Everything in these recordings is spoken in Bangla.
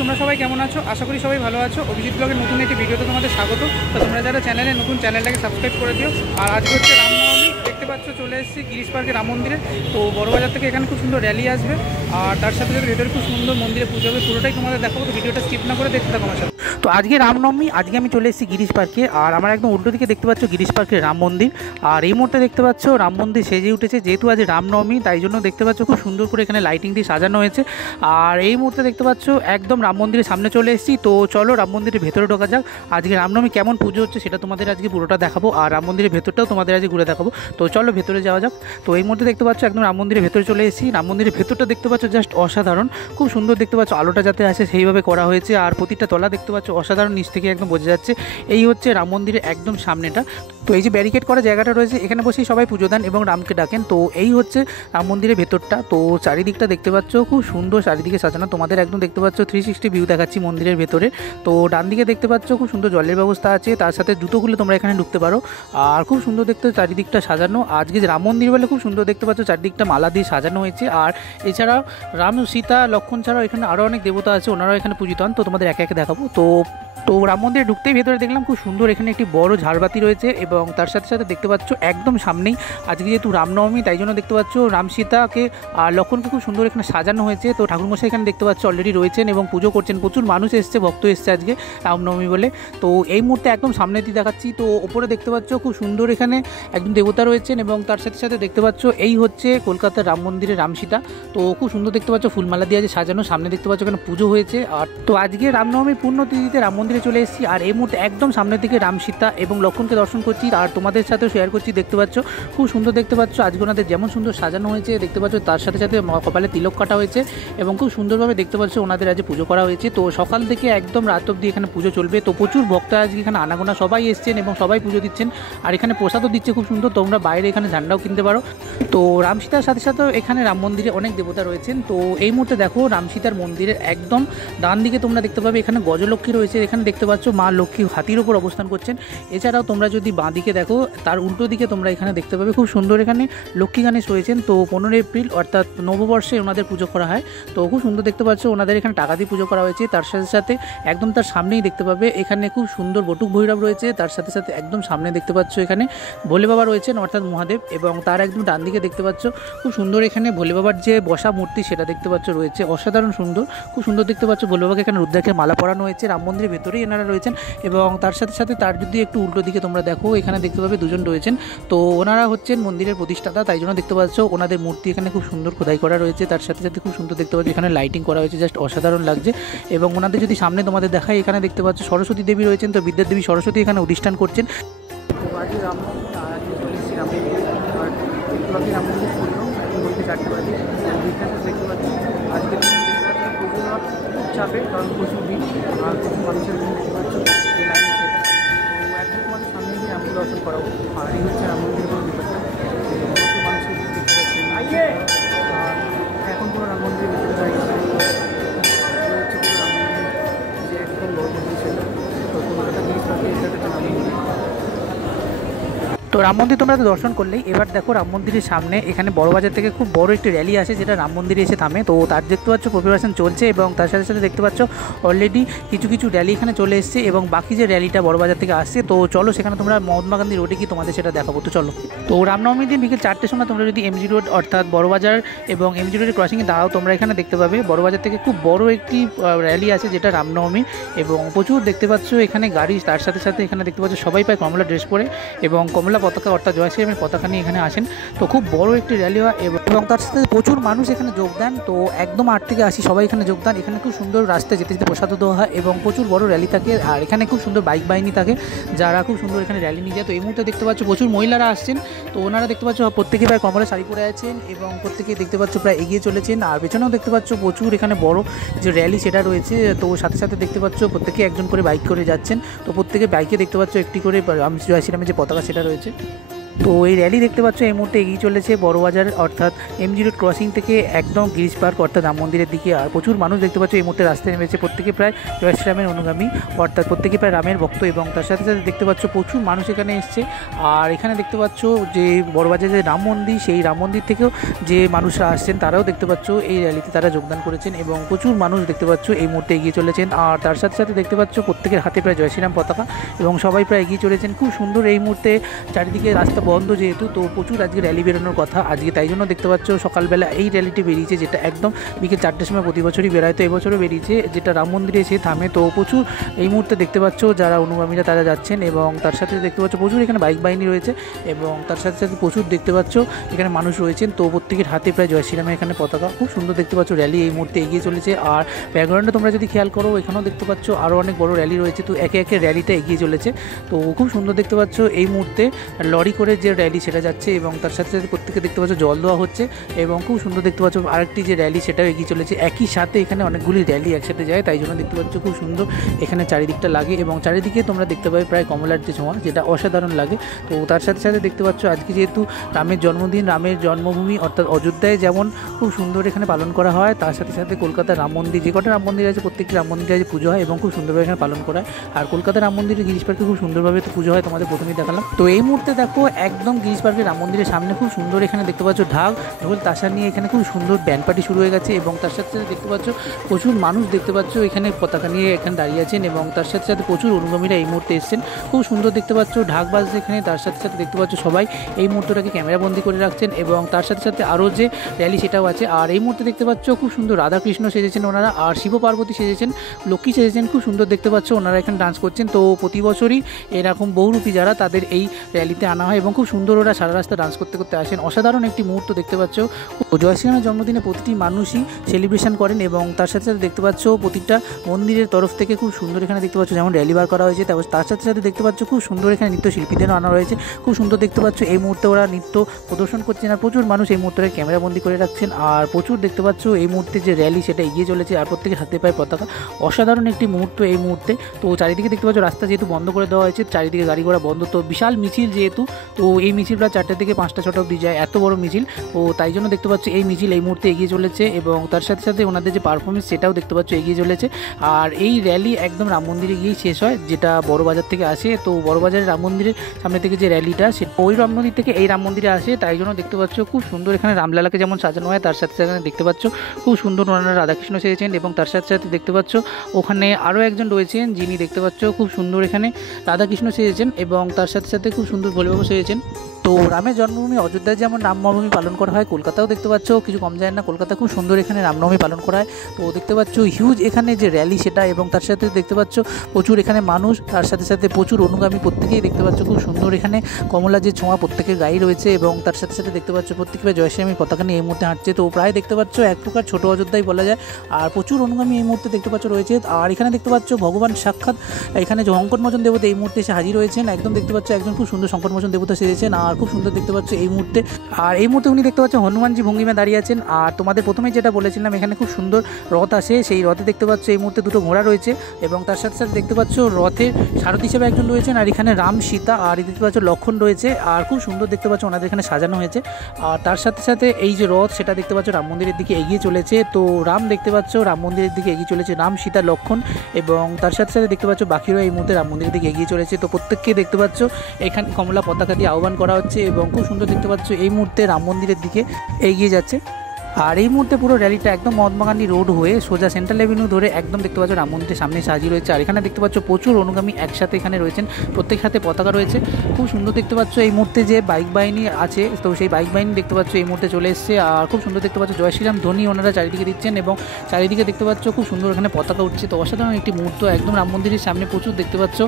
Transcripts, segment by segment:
তোমরা সবাই কেমন আছো? আশা করি সবাই ভালো আছো। অভিজিৎ ব্লগের নতুন একটি ভিডিওতে তোমাদের স্বাগত। তো তোমরা যারা চ্যানেলে নতুন, চ্যানেলটাকে সাবস্ক্রাইব করে দিও। আর আজকে হচ্ছে রামনবমী, দেখতে পাচ্ছ চলে এসেছি গিরিশ পার্কে রাম মন্দিরে। তো বড়বাজার থেকে এখানে খুব সুন্দর র্যালি আসবে, আর তার সাথে সাথে ভেতরে খুব সুন্দর মন্দিরে পুজো হবে। পুরোটাই তোমাদের দেখাবো, তো ভিডিওটা স্কিপ না করে দেখতে থাকো আমার সাথে। তো আজকে রামনবমী, আজকে আমি চলে এসেছি গিরিশ পার্কে, আর আমার একদম উল্টো দিকে দেখতে পাচ্ছ গিরিশ পার্কের রাম মন্দির। আর এই মুহূর্তে দেখতে পাচ্ছ রাম মন্দির সেজে উঠেছে, যেহেতু আজ রামনবমী তাই জন্য দেখতে পাচ্ছ খুব সুন্দর করে এখানে লাইটিং দিয়ে সাজানো হয়েছে। আর এই মুহূর্তে দেখতে পাচ্ছ একদম রাম মন্দিরের সামনে চলে এসেছি। তো চলো রাম মন্দিরের ভেতরে ঢোকা যাক। আজকে রামনবমী কেমন পুজো হচ্ছে সেটা তোমাদের আজকে পুরোটা দেখাবো, আর রাম মন্দিরের ভেতরটাও তোমাদের আজকে ঘুরে দেখাবো। তো চলো ভেতরে যাওয়া যাক। তো এই মুহূর্তে দেখতে পাচ্ছ একদম রাম মন্দিরের ভেতরে চলে এসেছি। রাম মন্দিরের ভেতরটা দেখতে পাচ্ছ জাস্ট অসাধারণ, খুব সুন্দর দেখতে পাচ্ছ। আলোটা যাতে আসে সেইভাবে করা হয়েছে, আর প্রতিটা তলা দেখতে পাচ্ছ অসাধারণ, নিচ থেকে একদম বোঝা যাচ্ছে। এই হচ্ছে রাম মন্দিরের একদম সামনেটা। তো এই যে ব্যারিকেড করা জায়গাটা রয়েছে, এখানে বসেই সবাই পুজো দেন এবং রামকে ডাকেন। তো এই হচ্ছে রাম মন্দিরের ভেতরটা। তো চারিদিকটা দেখতে পাচ্ছ খুব সুন্দর, চারিদিকে সাজানো। তোমাদের একদম দেখতে পাচ্ছ 360 ভিউ দেখাচ্ছি মন্দিরের ভেতরে। তো ডান দিকে দেখতে পাচ্ছ খুব সুন্দর জলের ব্যবস্থা আছে, তার সাথে জুতোগুলো তোমরা এখানে ঢুকতে পারো। আর খুব সুন্দর দেখতে চারিদিকটা সাজানো। আজকে রাম মন্দির বলে খুব সুন্দর দেখতে পাচ্ছ, চারিদিকটা মালা দিয়ে সাজানো হয়েছে। আর এছাড়াও রাম, সীতা, লক্ষ্মণ ছাড়াও এখানে আরও অনেক দেবতা আছে, ওনারাও এখানে পূজিত হন। তো তোমাদের একে একে দেখাবো। তো রাম মন্দিরে ঢুকতেই ভেতরে দেখলাম খুব সুন্দর এখানে একটি বড় ঝাড়বাতি রয়েছে, এবং তার সাথে সাথে দেখতে পাচ্ছ একদম সামনেই আজকে যেহেতু রামনবমী তাই জন্য দেখতে পাচ্ছ রাম, সীতাকে আর লক্ষ্মণকে খুব সুন্দর এখানে সাজানো হয়েছে। তো ঠাকুরমশাই এখানে দেখতে পাচ্ছ অলরেডি রয়েছেন এবং পুজো করছেন। প্রচুর মানুষ এসছে, ভক্ত এসছে আজকে রামনবমী বলে। তো এই মুহূর্তে একদম সামনে দিয়ে দেখাচ্ছি। তো ওপরে দেখতে পাচ্ছ খুব সুন্দর এখানে একদম দেবতা রয়েছেন, এবং তার সাথে সাথে দেখতে পাচ্ছ এই হচ্ছে কলকাতার রাম মন্দিরের রাম সীতা। তো খুব সুন্দর দেখতে পাচ্ছ ফুলমালা দিয়ে আছে সাজানো। সামনে দেখতে পাচ্ছ এখানে পুজো হয়েছে। আর তো আজকে রামনবমীর পূর্ণ তিথিতে রাম মন্দিরে চলে এসেছি, আর এই মুহূর্তে একদম সামনের দিকে রাম, সীতা এবং লক্ষ্মণকে দর্শন করছি, আর তোমাদের সাথেও শেয়ার করছি। দেখতে পাচ্ছ খুব সুন্দর দেখতে পাচ্ছ আজকে ওনাদের যেমন সুন্দর সাজানো হয়েছে দেখতে পাচ্ছ, তার সাথে সাথে কপালে তিলক কাটা হয়েছে, এবং খুব সুন্দরভাবে দেখতে পাচ্ছ ওনাদের আজ পুজো করা হয়েছে। তো সকাল থেকে একদম রাত অবধি এখানে পুজো চলবে। তো প্রচুর ভক্ত আজকে এখানে আনাগোনা, সবাই এসছেন এবং সবাই পুজো দিচ্ছেন। আর এখানে প্রসাদও দিচ্ছে খুব সুন্দর, তোমরা বাইরে এখানে ঝান্ডাও কিনতে পারো। তো রাম, সীতার সাথে সাথেও এখানে রাম মন্দিরে অনেক দেবতা রয়েছেন। তো এই মুহূর্তে দেখো রাম, সীতার মন্দিরের একদম ডান দিকে তোমরা দেখতে পাবে এখানে গজলক্ষ্মী রয়েছে। এখানে দেখতে পাচ্ছ মা লক্ষ্মী হাতির উপর অবস্থান করছেন। এছাড়াও তোমরা যদি বাঁ দিকে দেখো তার উল্টো দিকে তোমরা এখানে দেখতে পাবে খুব সুন্দর এখানে লক্ষ্মী গণেশ রয়েছেন। তো 15 এপ্রিল অর্থাৎ নববর্ষে ওনাদের পুজো করা হয়। তো খুব সুন্দর দেখতে পাচ্ছ ওনাদের এখানে টাকা দিয়ে পুজো করা হয়েছে। তার সাথে সাথে একদম তার সামনেই দেখতে পাবে এখানে খুব সুন্দর বটুক ভৈরব রয়েছে। তার সাথে সাথে একদম সামনে দেখতে পাচ্ছ এখানে ভোলে বাবা রয়েছেন অর্থাৎ মহাদেব, এবং তার একদম ডান দিকে দেখতে পাচ্ছ খুব সুন্দর এখানে ভোলে বাবার যে বসা মূর্তি সেটা দেখতে পাচ্ছ রয়েছে, অসাধারণ সুন্দর, খুব সুন্দর দেখতে পাচ্ছ। ভোলে বাবাকে এখানে রুদ্রাক্ষের মালা পরানো হয়েছে। রাম মন্দিরের ভেতরেই এনারা রয়েছেন, এবং তার সাথে সাথে তার যদি একটু উল্টো দিকে তোমরা দেখো এখানে দেখতে পাবে দুজন রয়েছেন। তো ওনারা হচ্ছেন মন্দিরের প্রতিষ্ঠাতা, তাই জন্য দেখতে পাচ্ছ ওনাদের মূর্তি এখানে খুব সুন্দর খোদাই করা রয়েছে। তার সাথে সাথে খুব সুন্দর দেখতে পাচ্ছ এখানে লাইটিং করা হয়েছে, জাস্ট অসাধারণ লাগছে। এবং ওনাদের যদি সামনে তোমাদের দেখায় এখানে দেখতে পাচ্ছ সরস্বতী দেবী রয়েছেন। তো বিদ্যা দেবী সরস্বতী এখানে অধিষ্ঠান করছেন। তো আজকে রামনবমী, আর আজকে চলে এসেছি রাম মন্দিরে, আর একটু আগে রাম মন্দির খুললো, এখন বলতে 4টে বাজে। দেখতে পাচ্ছি আজকে পুজো খুব চাপে, কারণ প্রচুর ভিড় আর প্রচুর মানুষের দেখতে পাচ্ছ যে লাইন সেটা। তো এখন তোমাদের সামনে গিয়ে রাম দর্শন করাবো। আর এই হচ্ছে রাম মন্দিরের ব্যাপারটা, প্রচুর মানুষের ভিড় দেখতে পাচ্ছি। আর এখন পুরো রাম মন্দিরের ভিতরে জায়গা হচ্ছে পুরো রাম মন্দির যে একদম বড় মন্দির সেটা। তো কলকাতা গিরিশ পার্কে এটা হচ্ছে রাম মন্দির। তো রাম মন্দির তোমরা তো দর্শন করলেই, এবার দেখো রাম মন্দিরের সামনে এখানে বড়বাজার থেকে খুব বড় একটি র্যালি আসে, যেটা রাম মন্দিরে এসে থামে। তো তার দেখতে পাচ্ছ প্রিপারেশন চলছে, এবং তার সাথে সাথে দেখতে পাচ্ছ অলরেডি কিছু কিছু র্যালি এখানে চলে এসছে, এবং বাকি যে র্যালিটা বড়বাজার থেকে আসছে। তো চলো সেখানে তোমরা মহাত্মা গান্ধী রোডে কি তোমাদের সেটা দেখাবো। তো চলো। তো রামনবমীর দিন বিকেল 4টের সময় তোমরা যদি এমজি রোড অর্থাৎ বড়বাজার এবং এমজি রোডের ক্রসিংয়ে দাঁড়াও, তোমরা এখানে দেখতে পাবে বড়বাজার থেকে খুব বড় একটি র্যালি আছে, যেটা রামনবমী, এবং প্রচুর দেখতে পাচ্ছ এখানে গাড়ি। তার সাথে সাথে এখানে দেখতে পাচ্ছ সবাই পায় কমলা ড্রেস পরে, এবং কমলা পতাকা অর্থাৎ জয় শ্রীরামের পতাকা নিয়ে এখানে আসেন। তো খুব বড় একটি র্যালি হয়, এবং তার সাথে প্রচুর মানুষ এখানে যোগ দেন। তো একদম 8 থেকে 80 সবাই এখানে যোগদান। এখানে খুব সুন্দর রাস্তায় যেতে যেতে প্রসাদ দেওয়া হয়, এবং প্রচুর বড় র্যালি থাকে। আর এখানে খুব সুন্দর বাইক বাহিনী থাকে যারা খুব সুন্দর এখানে র্যালি নিয়ে যায়। তো এই মুহূর্তে দেখতে পাচ্ছ প্রচুর মহিলারা আসছেন। তো ওনারা দেখতে পাচ্ছ প্রত্যেকে প্রায় কমলা শাড়ি পরে আছেন, এবং প্রত্যেকে দেখতে পাচ্ছ প্রায় এগিয়ে চলেছেন। আর পেছনেও দেখতে পাচ্ছ প্রচুর এখানে বড় যে র্যালি সেটা রয়েছে। তো সাথে সাথে দেখতে পাচ্ছ প্রত্যেকে একজন করে বাইক করে যাচ্ছেন। তো প্রত্যেকে বাইকে দেখতে পাচ্ছ একটি করে জয় শ্রীরামের যে পতাকা সেটা রয়েছে। তো এই র্যালি দেখতে পাচ্ছ এই মুহূর্তে এগিয়ে চলেছে বড়বাজার অর্থাৎ এমজি রোড ক্রসিং থেকে একদম গিরিশ পার্ক অর্থাৎ রাম মন্দিরের দিকে। আর প্রচুর মানুষ দেখতে পাচ্ছ এই মুহূর্তে রাস্তায় নেমেছে, প্রত্যেকে প্রায় জয় শ্রীরামের অনুগামী অর্থাৎ প্রত্যেকে প্রায় রামের ভক্ত। এবং তার সাথে সাথে দেখতে পাচ্ছ প্রচুর মানুষ এখানে এসছে। আর এখানে দেখতে পাচ্ছ যে বড়বাজারে যে রাম মন্দির, সেই রাম মন্দির থেকেও যে মানুষরা আসছেন তারাও দেখতে পাচ্ছ এই র্যালিতে তারা যোগদান করেছেন এবং প্রচুর মানুষ দেখতে পাচ্ছ এই মুহূর্তে এগিয়ে চলেছেন। আর তার সাথে সাথে দেখতে পাচ্ছ প্রত্যেকের হাতে প্রায় জয় শ্রীরাম পতাকা এবং সবাই প্রায় এগিয়ে চলেছেন। খুব সুন্দর এই মুহূর্তে চারিদিকে রাস্তা বন্ধ যেহেতু, তো প্রচুর আজকে র্যালি বেরোনোর কথা আজকে, তাই জন্য দেখতে পাচ্ছ সকালবেলা এই র্যালিটি বেরিয়েছে, যেটা একদম বিকেল 4টের সময় প্রতি বছরই বেরোয়। তো এবছরও বেরিয়েছে, যেটা রাম মন্দিরে এসে থামে। তো প্রচুর এই মুহূর্তে দেখতে পাচ্ছ যারা অনুগামীরা তারা যাচ্ছেন এবং তার সাথে দেখতে পাচ্ছ প্রচুর এখানে বাইক বাহিনী রয়েছে এবং তার সাথে সাথে প্রচুর দেখতে পাচ্ছ এখানে মানুষ রয়েছেন। তো প্রত্যেকের হাতে প্রায় জয় শ্রীরামের এখানে পতাকা। খুব সুন্দর দেখতে পাচ্ছ র্যালি এই মুহূর্তে এগিয়ে চলেছে। আর ব্যাকগ্রাউন্ডে তোমরা যদি খেয়াল করো এখানেও দেখতে পাচ্ছ আরও অনেক বড় র্যালি রয়েছে। তো একে একে র্যালিটা এগিয়ে চলেছে। তো খুব সুন্দর দেখতে পাচ্ছ এই মুহূর্তে লরি করে যে র্যালি সেটা যাচ্ছে এবং তার সাথে সাথে প্রত্যেকে দেখতে পাচ্ছ জল দেওয়া হচ্ছে এবং খুব সুন্দর দেখতে পাচ্ছ আরেকটি যে র্যালি সেটাও এগিয়ে চলেছে। একই সাথে এখানে অনেকগুলি র্যালি একসাথে যায়, তাই জন্য দেখতে পাচ্ছ খুব সুন্দর এখানে চারিদিকটা লাগে এবং চারিদিকে তোমরা দেখতে পাবে প্রায় কমলার যে ছোঁয়া, যেটা অসাধারণ লাগে। তো তার সাথে সাথে দেখতে পাচ্ছ আজকে যেহেতু রামের জন্মদিন, রামের জন্মভূমি অর্থাৎ অযোধ্যায় যেমন খুব সুন্দর এখানে পালন করা হয়, তার সাথে সাথে কলকাতার রাম মন্দির, যে কটা রাম মন্দির আছে প্রত্যেকটি রাম মন্দিরে আজ পুজো হয় এবং খুব সুন্দরভাবে এখানে পালন করা হয়। আর কলকাতার রাম মন্দিরে গিরিশ পার্কে খুব সুন্দরভাবে তো পুজো হয়, তোমাদের প্রথমেই দেখালাম। তো এই মুহূর্তে দেখো একদম গিরিশ পার্কের রাম মন্দিরের সামনে খুব সুন্দর এখানে দেখতে পাচ্ছ ঢোল তাশা নিয়ে এখানে খুব সুন্দর ব্যান্ড পার্টি শুরু হয়ে গেছে এবং তার সাথে সাথে দেখতে পাচ্ছ প্রচুর মানুষ দেখতে পাচ্ছ এখানে পতাকা নিয়ে এখানে দাঁড়িয়ে আছেন এবং তার সাথে সাথে প্রচুর অনুগামীরা এই মুহূর্তে এসেছেন। খুব সুন্দর দেখতে পাচ্ছ ঢাক বাজছে এখানে, তার সাথে সাথে দেখতে পাচ্ছ সবাই এই মুহূর্তটাকে ক্যামেরাবন্দি করে রাখছেন এবং তার সাথে সাথে আরও যে র্যালি সেটাও আছে। আর এই মুহূর্তে দেখতে পাচ্ছ খুব সুন্দর রাধাকৃষ্ণ সেজেছেন ওনারা, আর শিব পার্বতী সেজেছেন, লক্ষ্মী সেজেছেন, খুব সুন্দর দেখতে পাচ্ছ ওনারা এখানে ডান্স করছেন। তো প্রতি বছরই এরকম বহুরূপী যারা তাদের এই র্যালিতে আনা হয় এবং খুব সুন্দর ওরা সারা রাস্তা ডান্স করতে করতে আসেন। অসাধারণ একটি মুহূর্ত দেখতে পাচ্ছ। জয় শ্রীরামের জন্মদিনে প্রতিটি মানুষই সেলিব্রেশন করেন এবং তার সাথে সাথে দেখতে পাচ্ছ প্রতিটা মন্দিরের তরফ থেকে খুব সুন্দর এখানে দেখতে পাচ্ছ যেমন র্যালি বার করা হয়েছে, তার সাথে সাথে দেখতে পাচ্ছ খুব সুন্দর এখানে নৃত্যশিল্পীদেরও আনা রয়েছে। খুব সুন্দর দেখতে পাচ্ছ এই মুহূর্তে ওরা নৃত্য প্রদর্শন করছেন আর প্রচুর মানুষ এই মুহূর্তে ক্যামেরাবন্দি করে রাখছেন। আর প্রচুর দেখতে পাচ্ছ এই মুহূর্তে যে র্যালি সেটা এগিয়ে চলেছে আর প্রত্যেকের হাতে পায় পতাকা। অসাধারণ একটি মুহূর্ত এই মুহূর্তে। তো চারিদিকে দেখতে পাচ্ছ রাস্তা যেহেতু বন্ধ করে দেওয়া হয়েছে, চারিদিকে গাড়ি ঘোড়া বন্ধ, তো বিশাল মিছিল যেহেতু, তো এই মিছিল প্রায় 4টে থেকে 5টা 6টা অবধি যায়, এত বড় মিছিল। তো তাই জন্য দেখতে পাচ্ছ এই মিছিল এই মুহূর্তে এগিয়ে চলেছে এবং তার সাথে সাথে ওনাদের যে পারফরমেন্স সেটাও দেখতে পাচ্ছ এগিয়ে চলেছে। আর এই র্যালি একদম রাম মন্দিরে গিয়েই শেষ হয়, যেটা বড়বাজার থেকে আসে। তো বড়বাজারের রাম মন্দিরের সামনে থেকে যে র্যালিটা সে ওই রাম মন্দির থেকে এই রাম মন্দিরে আসে, তাই জন্য দেখতে পাচ্ছ খুব সুন্দর এখানে রামলালাকে যেমন সাজানো হয়, তার সাথে সাথে দেখতে পাচ্ছ খুব সুন্দর ওনারা রাধাকৃষ্ণ সেজেছেন এবং তার সাথে সাথে দেখতে পাচ্ছ ওখানে আরও একজন রয়েছেন যিনি দেখতে পাচ্ছ খুব সুন্দর এখানে রাধাকৃষ্ণ সেজেছেন এবং তার সাথে সাথে খুব সুন্দর ভোলেবাবু সেজেছেন। তো রামের জন্মভূমি অযোধ্যায় যেমন রামনবমী পালন করা হয়, কলকাতাও দেখতে পাচ্ছ কিছু কম যায় না, কলকাতা খুব সুন্দর এখানে রামনবমী পালন করা হয়। তো দেখতে পাচ্ছ হিউজ এখানে যে র্যালি সেটা এবং তার সাথে দেখতে পাচ্ছ প্রচুর এখানে মানুষ, তার সাথে সাথে প্রচুর অনুগামী, প্রত্যেকেই দেখতে পাচ্ছ খুব সুন্দর এখানে কমলা যে ছোঁয়া প্রত্যেকের গায়ে রয়েছে এবং তার সাথে সাথে দেখতে পাচ্ছ প্রত্যেকে জয় শ্রীরামের পতাকা নিয়ে এই মুহূর্তে হাঁটছে। তো প্রায় দেখতে পাচ্ছ এক প্রকার ছোট অযোধ্যাই বলা যায়। আর প্রচুর অনুগামী এই মুহূর্তে দেখতে পাচ্ছ রয়েছে। আর এখানে দেখতে পাচ্ছ ভগবান সাক্ষাৎ এখানে যে সংকটমোচন দেবতা এই মুহূর্তে এসে হাজির হয়েছেন, একদম দেখতে পাচ্ছ একজন খুব সুন্দর সংকটমোচন দেবতা সেজেছেন আর খুব সুন্দর দেখতে পাচ্ছ এই মুহূর্তে। আর এই মুহূর্তে উনি দেখতে পাচ্ছ হনুমানজি ভঙ্গিমা দাঁড়িয়ে আছেন। আর তোমাদের প্রথমেই যেটা বলেছিলাম এখানে খুব সুন্দর রথ আসে, সেই রথে দেখতে পাচ্ছ এই মুহূর্তে দুটো ঘোড়া রয়েছে এবং তার সাথে সাথে দেখতে পাচ্ছ রথের সারথি হিসেবে একজন রয়েছেন আর এখানে রাম সীতা আর দেখতে পাচ্ছ লক্ষণ রয়েছে আর খুব সুন্দর দেখতে পাচ্ছ ওনাদের এখানে সাজানো হয়েছে। আর তার সাথে সাথে এই যে রথ সেটা দেখতে পাচ্ছ রাম মন্দিরের দিকে এগিয়ে চলেছে। তো রাম দেখতে পাচ্ছ রাম মন্দিরের দিকে এগিয়ে চলেছে, রাম সীতা লক্ষণ এবং তার সাথে সাথে দেখতে পাচ্ছ বাকিরা এই মুহূর্তে রাম মন্দিরের দিকে এগিয়ে চলেছে। তো প্রত্যেককে দেখতে পাচ্ছ এখানে কমলা পতাকা দিয়ে আহ্বান করা হচ্ছে এবং খুব সুন্দর দেখতে পাচ্ছ এই মুহূর্তে রাম মন্দিরের দিকে এগিয়ে যাচ্ছে। আর এই মুহূর্তে পুরো র্যালিটা একদম মহাত্মা গান্ধী রোড হয়ে সোজা সেন্ট্রাল এভিনিউ ধরে একদম দেখতে পাচ্ছ রাম মন্দিরের সামনে সাজিয়ে রয়েছে। আর এখানে দেখতে পাচ্ছ প্রচুর অনুগামী একসাথে এখানে রয়েছেন, প্রত্যেক হাতে পতাকা রয়েছে। খুব সুন্দর দেখতে পাচ্ছ এই মুহূর্তে যে বাইক বাহিনী আছে, তো সেই বাইক বাহিনী দেখতে পাচ্ছ এই মুহূর্তে চলে এসছে। আর খুব সুন্দর দেখতে পাচ্ছ জয় শ্রীরাম ধ্বনি ওনারা চারিদিকে দিচ্ছেন এবং চারিদিকে দেখতে পাচ্ছ খুব সুন্দর এখানে পতাকা উঠছে। তো অসাধারণ একটি মুহূর্ত, একদম রাম মন্দিরের সামনে প্রচুর দেখতে পাচ্ছ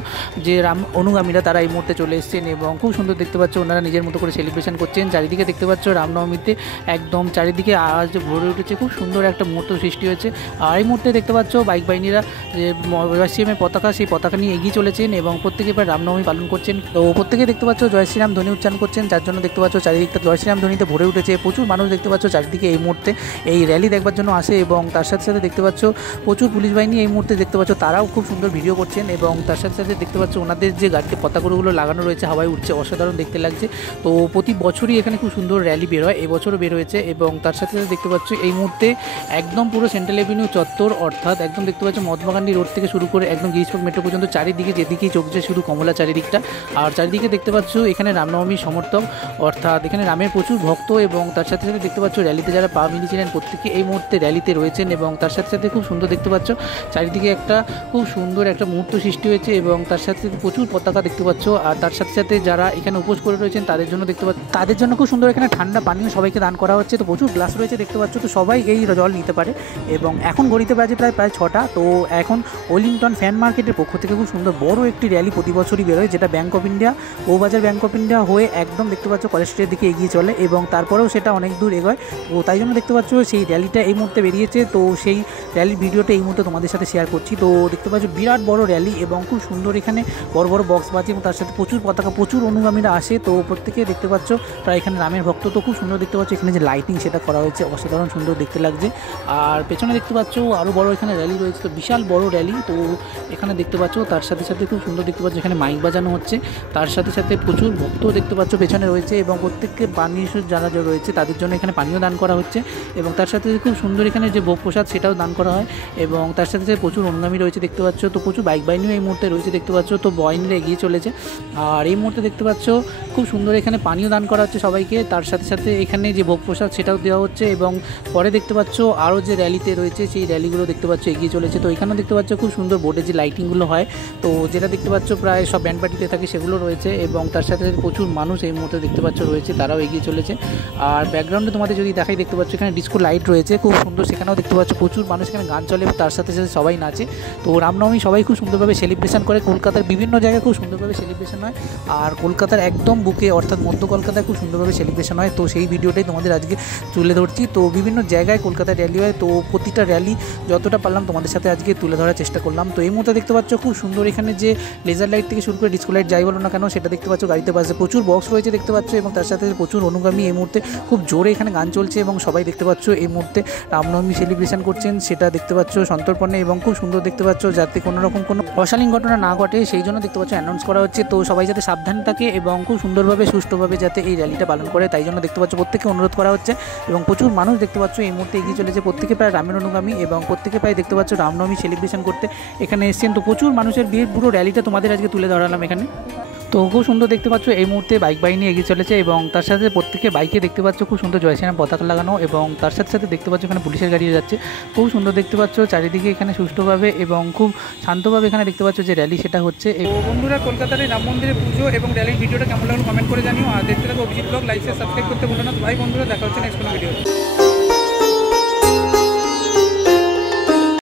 যে রাম অনুগামীরা তারা এই মুহূর্তে চলে এসছেন এবং খুব সুন্দর দেখতে পাচ্ছ ওনারা নিজের মতো করে সেলিব্রেশন করছেন। চারিদিকে দেখতে পাচ্ছ রামনবমীতে একদম চারিদিকে আজ ভরে উঠেছে, খুব সুন্দর একটা মুহূর্ত সৃষ্টি হয়েছে। আর এই মুহূর্তে দেখতে পাচ্ছ বাইক বাহিনীরা যে জয় শ্রীরামের পতাকা, সেই পতাকা নিয়ে এগিয়ে চলেছেন এবং প্রত্যেকে প্রায় রামনবমী পালন করছেন। তো প্রত্যেকে দেখতে পাচ্ছ জয় শ্রীরাম ধ্বনি উচ্চারণ করছেন, যার জন্য দেখতে পাচ্ছ চারিদিকটা জয় শ্রীরাম ধ্বনিতে ভরে উঠেছে। প্রচুর মানুষ দেখতে পাচ্ছ চারিদিকে এই মুহূর্তে এই র্যালি দেখবার জন্য আসে এবং তার সাথে সাথে দেখতে পাচ্ছ প্রচুর পুলিশ বাহিনী এই মুহূর্তে দেখতে পাচ্ছ তারাও খুব সুন্দর ভিডিও করছেন এবং তার সাথে সাথে দেখতে পাচ্ছ ওনাদের যে গাড়িতে পতাকাগুলো লাগানো রয়েছে হাওয়ায় উঠছে, অসাধারণ দেখতে লাগছে। তো প্রতি বছরই এখানে খুব সুন্দর র্যালি বের হয়, এবছরও বের হয়েছে এবং তার সাথে সাথে দেখতে পাচ্ছ এই মুহূর্তে একদম পুরো সেন্ট্রাল এভিনিউ চত্বর, অর্থাৎ একদম দেখতে পাচ্ছ মহাত্মা গান্ধী রোড থেকে শুরু করে একদম গিরিশপার্ক মেট্রো পর্যন্ত চারিদিকে যেদিকেই চোখছে শুধু কমলা চারিদিকটা। আর চারিদিকে দেখতে পাচ্ছ এখানে রামনবমীর সমর্থক, অর্থাৎ এখানে রামের প্রচুর ভক্ত এবং তার সাথে সাথে দেখতে পাচ্ছ র্যালিতে যারা পা মিলিয়েছিলেন প্রত্যেকে এই মুহূর্তে র্যালিতে রয়েছেন এবং তার সাথে সাথে খুব সুন্দর দেখতে পাচ্ছ চারিদিকে একটা খুব সুন্দর একটা মুহূর্ত সৃষ্টি হয়েছে এবং তার সাথে সাথে প্রচুর পতাকা দেখতে পাচ্ছ। আর তার সাথে সাথে যারা এখানে উপোস করে রয়েছেন তাদের জন্য দেখতে পাচ্ছ, তাদের জন্য খুব সুন্দর এখানে ঠান্ডা পানীয় সবাইকে দান করা হচ্ছে। তো প্রচুর গ্লাস রয়েছে দেখতে পাচ্ছ, তো সবাই এই জল নিতে পারে এবং এখন ঘড়িতে বাজে প্রায় 6টা। তো এখন ওয়েলিংটন ফ্যান মার্কেটের পক্ষ থেকে খুব সুন্দর বড় একটি র্যালি প্রতি বছরই বেরোয়, যেটা bank of India Bowbazar bank of India হয়ে একদম দেখতে পাচ্ছ কলেজ স্ট্রিটের দিকে এগিয়ে চলে এবং তারপরেও সেটা অনেক দূর এগোয়। তো তাই জন্য দেখতে পাচ্ছ সেই র্যালিটা এই মুহূর্তে বেরিয়েছে। তো সেই র্যালির ভিডিওটা এই মুহূর্তে তোমাদের সাথে শেয়ার করছি। তো দেখতে পাচ্ছ বিরাট বড় র্যালি এবং খুব সুন্দর এখানে বড় বড় বক্স বাজে এবং তার সাথে প্রচুর পতাকা, প্রচুর অনুগামীরা আসে। তো প্রত্যেকে দেখতে পাচ্ছ প্রায় এখানে রামের ভক্ত, তো খুব সুন্দর দেখতে পাচ্ছ এখানে যে লাইটিং সেটা করা হয়েছে, অসাধারণ সুন্দর দেখতে লাগছে। আর পেছনে দেখতে পাচ্ছ আরও বড় এখানে র্যালি রয়েছে, তো বিশাল বড় র্যালি। তো এখানে দেখতে পাচ্ছ তার সাথে সাথে খুব সুন্দর দেখতে পাচ্ছ এখানে মাইক বাজানো হচ্ছে, তার সাথে সাথে প্রচুর ভক্ত দেখতে পাচ্ছ পেছনে রয়েছে এবং প্রত্যেককে পানীয় যারা রয়েছে তাদের জন্য এখানে পানীয় দান করা হচ্ছে এবং তার সাথে খুব সুন্দর এখানে যে ভোগ প্রসাদ সেটাও দান করা হয় এবং তার সাথে সাথে প্রচুর অনুগামী রয়েছে দেখতে পাচ্ছ। তো প্রচুর বাইক বাহিনীও এই মুহূর্তে রয়েছে দেখতে পাচ্ছ, তো বাহিনীরা এগিয়ে চলেছে। আর এই মুহূর্তে দেখতে পাচ্ছ খুব সুন্দর এখানে পানীয় দান করা হচ্ছে সবাইকে, তার সাথে সাথে এখানে যে ভোগ প্রসাদ সেটাও দেওয়া হচ্ছে এবং পরে দেখতে পাচ্ছ আরও যে র্যালিতে রয়েছে সেই র্যালিগুলো দেখতে পাচ্ছ এগিয়ে চলেছে। তো এখানেও দেখতে পাচ্ছ খুব সুন্দর বোর্ডে যে লাইটিংগুলো হয়, তো যেটা দেখতে পাচ্ছ প্রায় সব ব্যান্ড পার্টিতে থাকে সেগুলো রয়েছে এবং তার সাথে সাথে প্রচুর মানুষ এই মুহূর্তে দেখতে পাচ্ছ রয়েছে, তারাও এগিয়ে চলেছে। আর ব্যাকগ্রাউন্ডে তোমাদের যদি দেখাই দেখতে পাচ্ছ এখানে ডিস্কো লাইট রয়েছে খুব সুন্দর, সেখানেও দেখতে পাচ্ছ প্রচুর মানুষ এখানে গান চলে এবং তার সাথে সাথে সবাই নাচে। তো রামনবমী সবাই খুব সুন্দরভাবে সেলিব্রেশন করে, কলকাতার বিভিন্ন জায়গায় খুব সুন্দরভাবে সেলিব্রেশন হয় আর কলকাতার একদম বুকে অর্থাৎ মধ্য কলকাতায় খুব সুন্দরভাবে সেলিব্রেশন হয়। তো সেই ভিডিওটাই তোমাদের আজকে তুলে ধরছি। তো বিভিন্ন জায়গায় কলকাতায় র্যালি হয়, তো প্রতিটা র্যালি যতটা পারলাম তোমাদের সাথে আজকে তুলে ধরার চেষ্টা করলাম। তো এই মুহূর্তে দেখতে পাচ্ছ খুব সুন্দর এখানে যে লেজার লাইট থেকে শুরু করে ডিস্কো লাইট যাই বলো না কেন সেটা দেখতে পাচ্ছ গাড়িতে পাশে প্রচুর বক্স রয়েছে দেখতে পাচ্ছ এবং তার সাথে প্রচুর অনুগামী এই মুহূর্তে খুব জোরে এখানে গান চলছে এবং সবাই দেখতে পাচ্ছ এই মুহূর্তে রামনবমী সেলিব্রেশন করছেন, সেটা দেখতে পাচ্ছ সন্তর্পণে এবং খুব সুন্দর দেখতে পাচ্ছ যাতে কোনো রকম কোনো অশালীন ঘটনা না ঘটে সেই জন্য দেখতে পাচ্ছ অ্যানাউন্স করা হচ্ছে। তো সবাই যাতে সাবধান থাকে এবং খুব সুন্দরভাবে সুষ্ঠুভাবে যাতে এই র্যালিটা পালন করে তাই জন্য দেখতে পাচ্ছ প্রত্যেককে অনুরোধ করা হচ্ছে এবং প্রচুর মানুষ দেখতে পাচ্ছ এই মুহূর্তে এগিয়ে চলেছে, প্রত্যেকে প্রায় রামের অনুগামী এবং প্রত্যেকে প্রায় দেখতে পাচ্ছ রামনবমী সেলিব্রেশন করতে এখানে এসেছেন। তো প্রচুর মানুষের ভিড়, পুরো র্যালিটা তোমাদের আজকে তুলে ধরালাম এখানে। তো খুব সুন্দর দেখতে পাচ্ছ এই মুহূর্তে বাইক বাহিনী এগিয়ে চলেছে এবং তার সাথে প্রত্যেকের বাইকে দেখতে পাচ্ছ খুব সুন্দর জয় শ্রীরাম পতাকা লাগানো এবং তার সাথে সাথে দেখতে পাচ্ছ এখানে পুলিশের গাড়ি যাচ্ছে, খুব সুন্দর দেখতে পাচ্ছ চারিদিকে এখানে সুষ্ঠুভাবে এবং খুব শান্তভাবে এখানে দেখতে পাচ্ছ যে র্যালি সেটা হচ্ছে। বন্ধুরা কলকাতার এই রাম মন্দিরে পুজো এবং র্যালির ভিডিওটা কেমন লাগলো কমেন্ট করে জানিও আর দেখতে থাকো Abhijit blog, like share subscribe করতে ভুলো না। ভাই বন্ধুরা দেখা হচ্ছে নেক্সট কোনো ভিডিও।